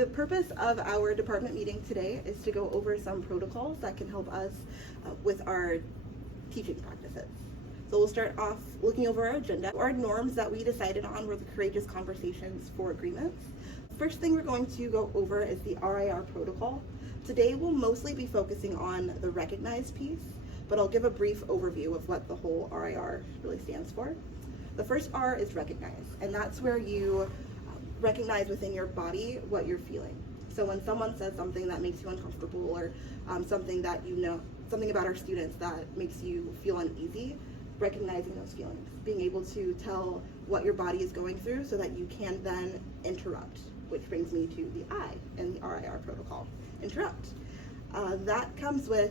The purpose of our department meeting today is to go over some protocols that can help us with our teaching practices. So we'll start off looking over our agenda. Our norms that we decided on were the courageous conversations for agreements. First thing we're going to go over is the RIR protocol. Today we'll mostly be focusing on the recognize piece, but I'll give a brief overview of what the whole RIR really stands for. The first R is recognize, and that's where you recognize within your body what you're feeling. So when someone says something that makes you uncomfortable, or something that you know, something about our students that makes you feel uneasy, recognizing those feelings, being able to tell what your body is going through so that you can then interrupt, which brings me to the I in the RIR protocol, interrupt. That comes with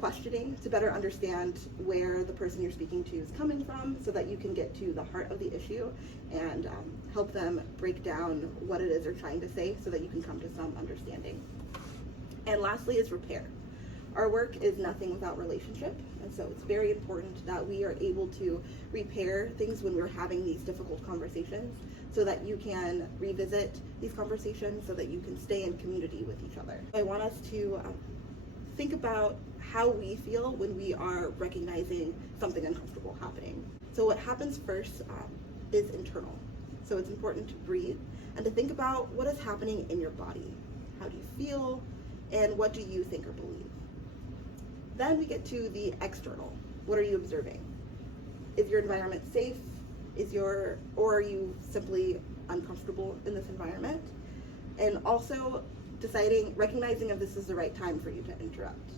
questioning to better understand where the person you're speaking to is coming from so that you can get to the heart of the issue and help them break down what it is they're trying to say so that you can come to some understanding. And lastly is repair. Our work is nothing without relationship, and so it's very important that we are able to repair things when we're having these difficult conversations so that you can revisit these conversations so that you can stay in community with each other. I want us to think about how we feel when we are recognizing something uncomfortable happening. So what happens first is internal. So it's important to breathe and to think about what is happening in your body. How do you feel, and what do you think or believe? Then we get to the external. What are you observing? Is your environment safe? Or are you simply uncomfortable in this environment? And also recognizing if this is the right time for you to interrupt.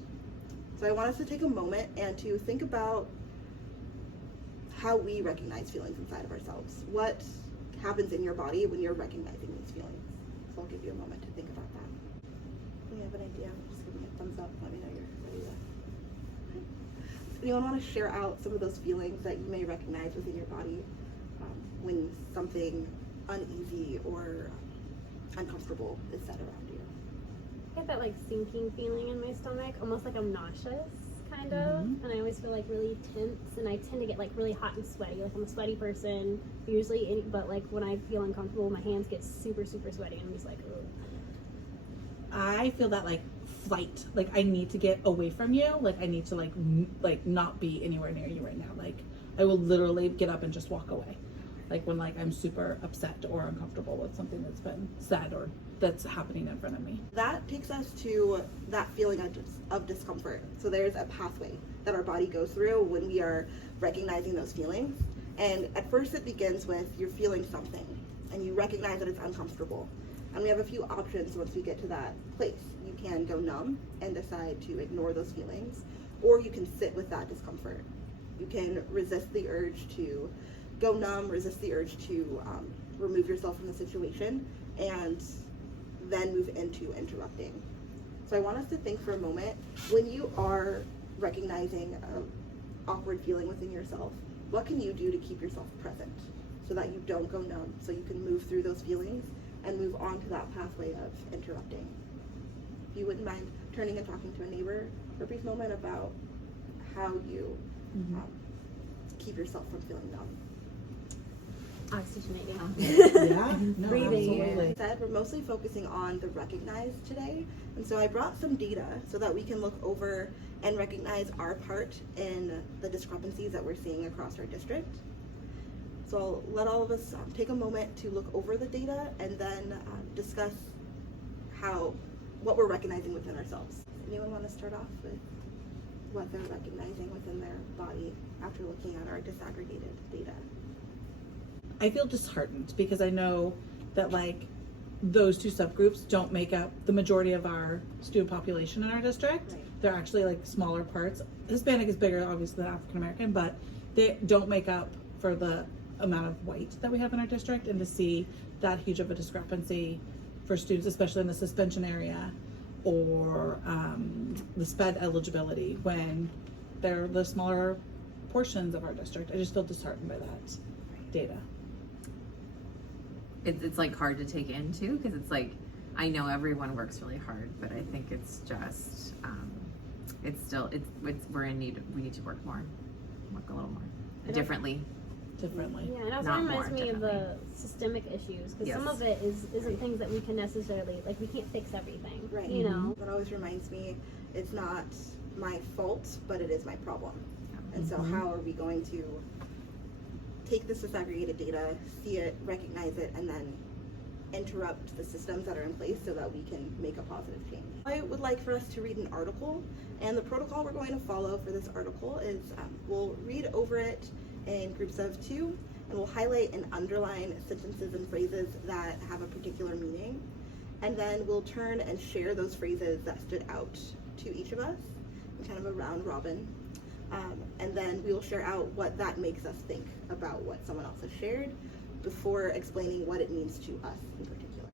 So I want us to take a moment and to think about how we recognize feelings inside of ourselves. What happens in your body when you're recognizing these feelings? So I'll give you a moment to think about that. When you have an idea, just give me a thumbs up, let me know you're ready to. Does anyone want to share out some of those feelings that you may recognize within your body when something uneasy or uncomfortable is said around you? I get that like sinking feeling in my stomach, almost like I'm nauseous, kind of. And I always feel like really tense, and I tend to get like really hot and sweaty. Like I'm a sweaty person usually, but like when I feel uncomfortable, my hands get super sweaty, and I'm just like, ugh. I feel that like flight, like I need to get away from you, like I need to like not be anywhere near you right now. Like I will literally get up and just walk away, like when like I'm super upset or uncomfortable with something that's been said or that's happening in front of me. That takes us to that feeling of discomfort. So there's a pathway that our body goes through when we are recognizing those feelings. And at first it begins with you're feeling something and you recognize that it's uncomfortable. And we have a few options once we get to that place. You can go numb and decide to ignore those feelings, or you can sit with that discomfort. You can resist the urge to go numb, resist the urge to remove yourself from the situation, and then move into interrupting. So I want us to think for a moment, when you are recognizing an awkward feeling within yourself, what can you do to keep yourself present so that you don't go numb, so you can move through those feelings and move on to that pathway of interrupting? If you wouldn't mind turning and talking to a neighbor for a brief moment about how you keep yourself from feeling numb. Oxygenating. Yeah, no, Breathing. absolutely. Instead, we're mostly focusing on the recognize today. And so I brought some data so that we can look over and recognize our part in the discrepancies that we're seeing across our district. So I'll let all of us take a moment to look over the data and then discuss what we're recognizing within ourselves. Anyone want to start off with what they're recognizing within their body after looking at our disaggregated data? I feel disheartened because I know that like those two subgroups don't make up the majority of our student population in our district. Right. They're actually like smaller parts. Hispanic is bigger obviously than African American, but they don't make up for the amount of white that we have in our district. And to see that huge of a discrepancy for students, especially in the suspension area or the SPED eligibility when they're the smaller portions of our district, I just feel disheartened by that data. It's like hard to take into because it's like I know everyone works really hard, but I think it's just we need to work a little more differently. differently. Yeah, and also Not reminds more, me of the definitely. systemic issues because some Yes. of it isn't things that we can necessarily like. We can't fix everything, Right. You know. That always reminds me, it's not my fault, but it is my problem. And so Mhm. how are we going to take this disaggregated data, see it, recognize it, and then interrupt the systems that are in place so that we can make a positive change. I would like for us to read an article, and the protocol we're going to follow for this article is we'll read over it in groups of 2, and we'll highlight and underline sentences and phrases that have a particular meaning, and then we'll turn and share those phrases that stood out to each of us in kind of a round robin. And then we will share out what that makes us think about what someone else has shared before explaining what it means to us in particular.